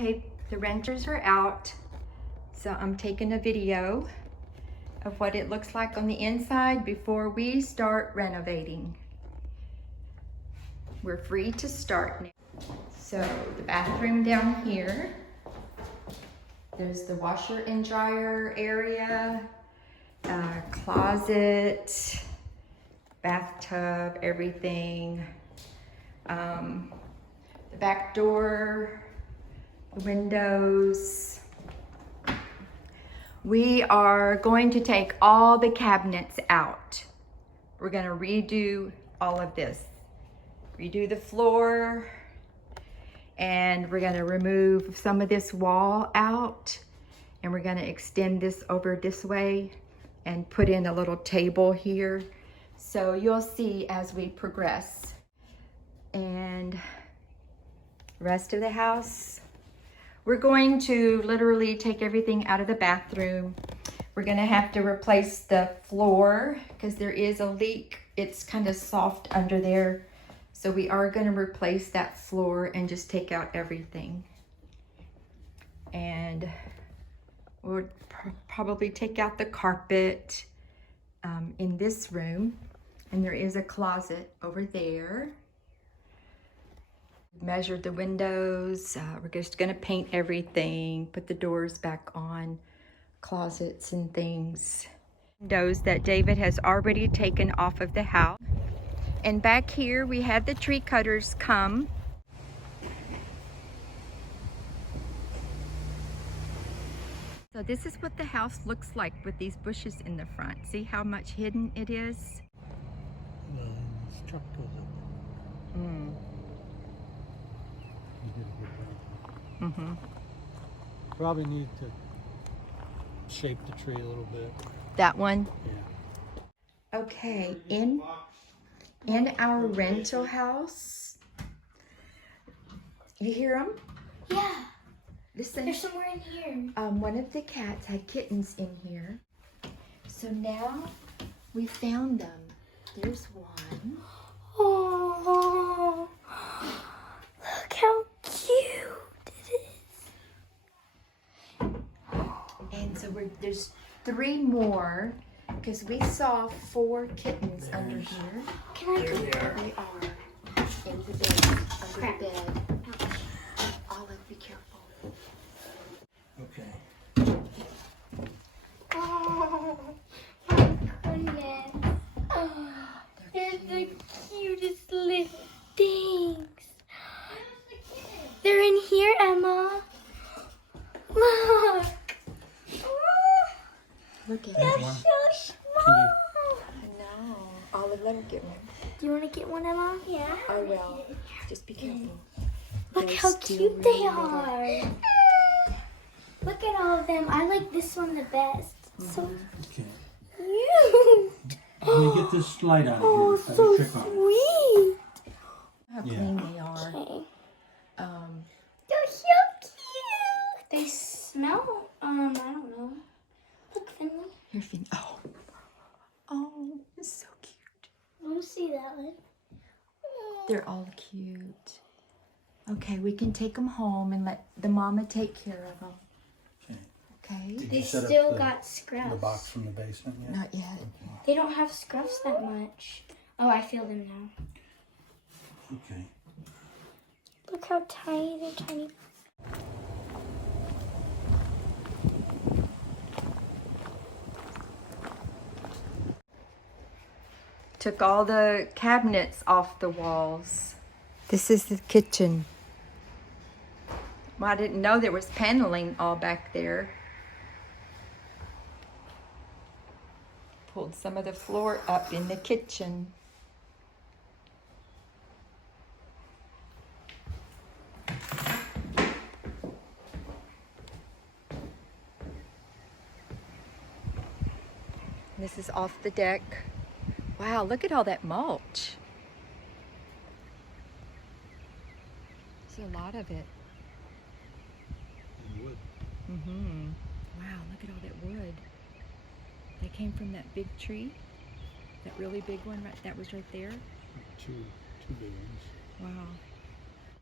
Okay, the renters are out, so I'm taking a video of what it looks like on the inside before we start renovating. We're free to start now. So the bathroom down here. There's the washer and dryer area, closet, bathtub, everything. The back door, the windows. We are going to take all the cabinets out. We're going to redo all of this. Redo the floor, and we're going to remove some of this wall out, and we're going to extend this over this way and put in a little table here. So you'll see as we progress. And the rest of the house, we're going to literally take everything out of the bathroom. We're going to have to replace the floor because there is a leak. It's kind of soft under there. So we are going to replace that floor and just take out everything. And we'll probably take out the carpet in this room. And there is a closet over there. Measured the windows. We're just going to paint everything, put the doors back on, closets and things. Windows that David has already taken off of the house. And back here we had the tree cutters come. So this is what the house looks like with these bushes in the front. See how much hidden it is? Well, this truck goes up. Mm. You did a good job. Mm-hmm. Probably need to shape the tree a little bit. That one? Yeah. Okay, in our rental house, you hear them? Yeah. Listen. There's somewhere in here. One of the cats had kittens in here. So now we found them. There's one. Oh, look how cute it is. And so there's 3 more because we saw 4 kittens under here. Can I go? They are in the bed, under the bed. Olive, be careful. Okay. Oh, my goodness. Oh, they're the cutest little things. They're in here, Emma. Look. Look at They're it. so small. No. Olive, let her get one. Do you want to get one, Emma? Yeah. I will. Just be careful. Look They're how still cute they really little. are. Look at all of them. I like this one the best. So Okay. cute. Let me get this light out of here. Oh, Have so a trick on it. sweet. How Yeah. clean they are. Okay. Um, They're so cute. They smell, I don't know. Look, Finley. Here, Finn. Oh, it's so cute. Let me see that one. They're all cute. Okay, we can take them home and let the mama take care of them. Okay. Okay? Did They you set up still the- got scruffs. The box from the basement yet? Not yet. They don't have scruffs that much. Oh, I feel them now. Okay. Look how tiny they're tiny. Took all the cabinets off the walls. This is the kitchen. Well, I didn't know there was paneling all back there. Pulled some of the floor up in the kitchen. This is off the deck. Wow, look at all that mulch. There's a lot of it. And wood. Mm-hmm. Wow, look at all that wood. That came from that big tree. That really big one, right? That was right there. Two big ones. Wow.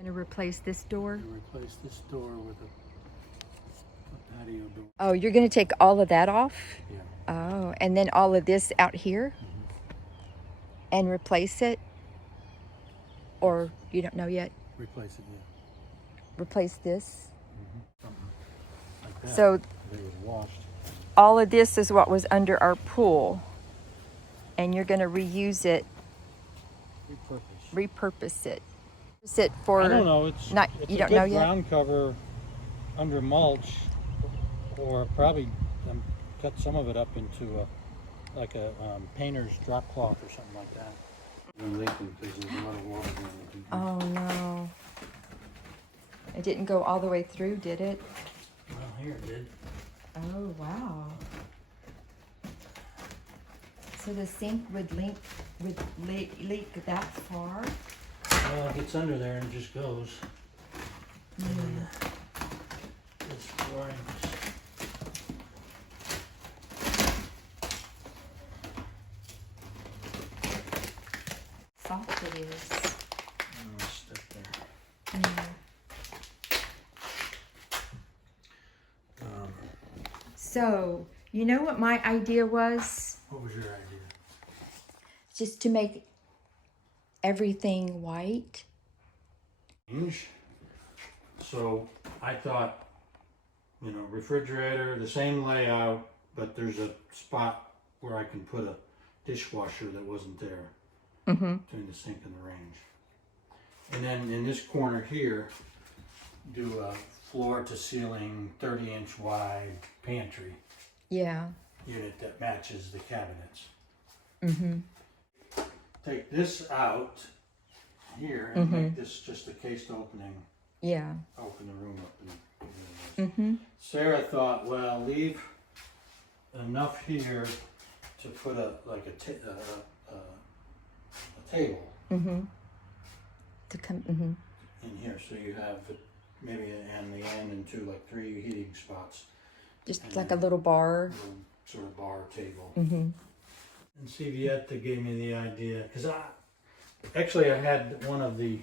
Gonna replace this door? And replace this door with a patio door. Oh, you're gonna take all of that off? Yeah. Oh, and then all of this out here? And replace it? Or you don't know yet? Replace it, yeah. Replace this? Something like that. So They was washed. all of this is what was under our pool. And you're gonna reuse it, repurpose it. Is it for I don't know. It's not it's you a don't good know yet? ground cover under mulch, or probably cut some of it up into like a painter's drop cloth or something like that. Leaking because there's a lot of water in it. Oh no. It didn't go all the way through, did it? Well, here it did. Oh wow. So the sink would leak that far? Well, it gets under there and it just goes. And this flooring. Soft it is. Stuck there. So, you know what my idea was? What was your idea? Just to make everything white. So I thought, you know, refrigerator, the same layout, but there's a spot where I can put a dishwasher that wasn't there between the sink and the range. And then in this corner here, do a floor to ceiling 30-inch wide pantry Yeah. unit that matches the cabinets. Take this out here and make this just a cased opening. Yeah. Open the room up and do this. Sarah thought, well, leave enough here to put a table To come. in here, so you have maybe and the end and like 3 heating spots. Just And like a then little bar. little sort of bar table. And Sivietta gave me the idea because I had one of the.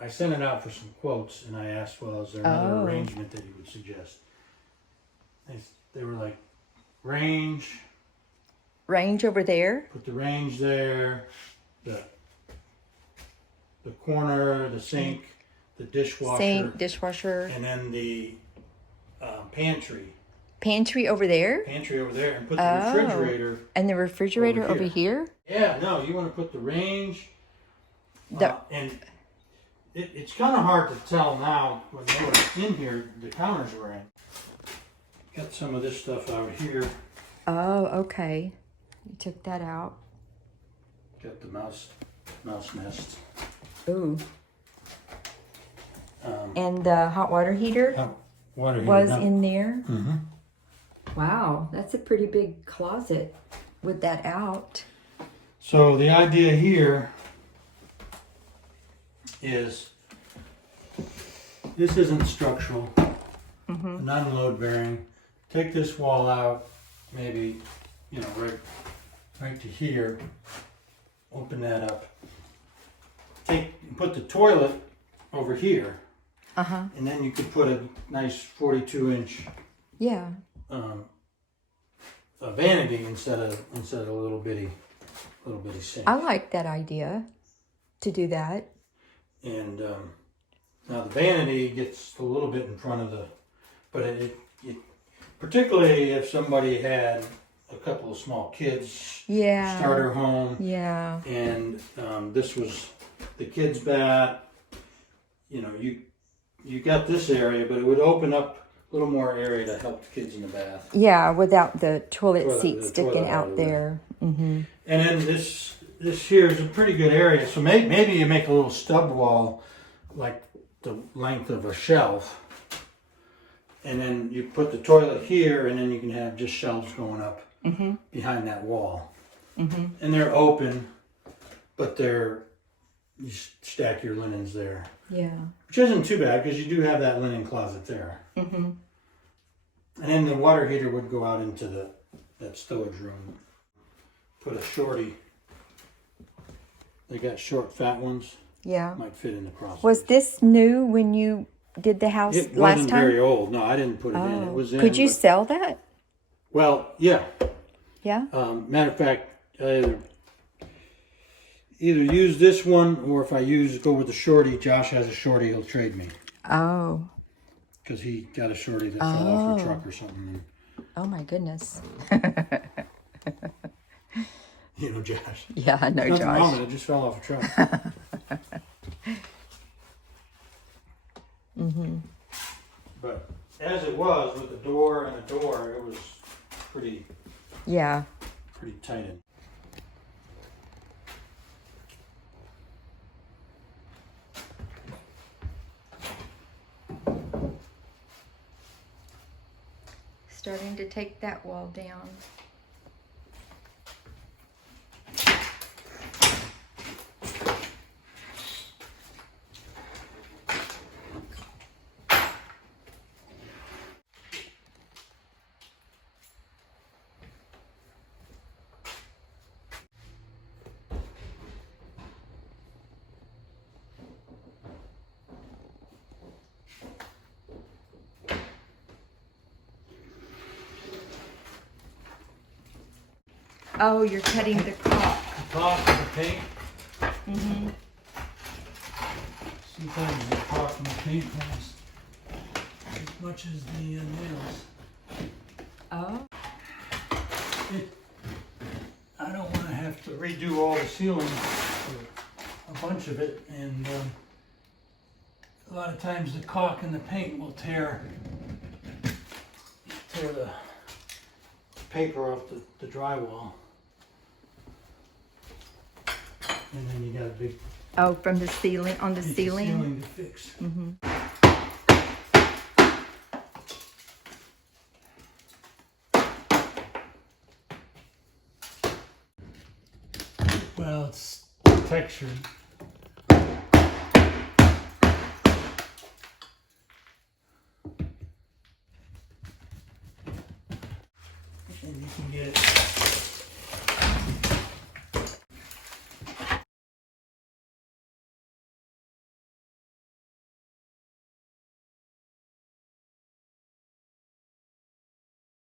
I sent it out for some quotes and I asked, well, is there another arrangement that you would suggest? They were like, range. Range over there. Put the range there, the corner, the sink, the dishwasher, Sink, dishwasher. and then the pantry. Pantry over there. Pantry over there, and put the refrigerator. And the refrigerator over here. Yeah, no, you want to put the range. The And it's kind of hard to tell now when they were in here, the counters were in. Got some of this stuff out here. Oh, okay. You took that out. Got the mouse nest. Ooh. And the hot water heater Water heater was now. in there. Mm-hmm. Wow, that's a pretty big closet with that out. So the idea here is this isn't structural, non-load bearing. Take this wall out, maybe, you know, right to here. Open that up. Put the toilet over here, and then you could put a nice 42-inch Yeah. a vanity instead of a little bitty sink. I like that idea to do that. And now the vanity gets a little bit in front of but it particularly if somebody had a couple of small kids, Yeah. starter home, Yeah. and this was the kids' bath. You know, you got this area, but it would open up a little more area to help the kids in the bath. Yeah, without the toilet seat the sticking toilet out there. And then this here is a pretty good area. So maybe you make a little stub wall, like the length of a shelf, and then you put the toilet here, and then you can have just shelves going up behind that wall. And they're open, but you stack your linens there. Yeah. Which isn't too bad because you do have that linen closet there. And then the water heater would go out into that storage room. Put a shorty. They got short, fat ones. Yeah. Might fit in the crawl space. Was this new when you did the house It last wasn't time? very old. No, I didn't put it in. It Oh. was in. Could you but- sell that? Well, yeah. Yeah. Matter of fact, either use this one, or if I go with the shorty, Josh has a shorty, he'll trade me. Oh. Because he got a shorty that fell off a truck or something. Oh my goodness. You know, Josh. Yeah, I know, Nothing wrong Josh. with it, just fell off a truck. But as it was with the door and the door, it was pretty Yeah. tight in. Starting to take that wall down. Oh, you're cutting the caulk. The caulk and the paint. Mm-hmm. Sometimes the caulk and the paint has as much as the nails. Oh. I don't want to have to redo all the ceiling for a bunch of it, and a lot of times the caulk and the paint will tear the paper off the drywall, and then you got a big Oh, from the ceiling, on the piece of ceiling? ceiling to fix. Mm-hmm. Well, it's textured. And you can get it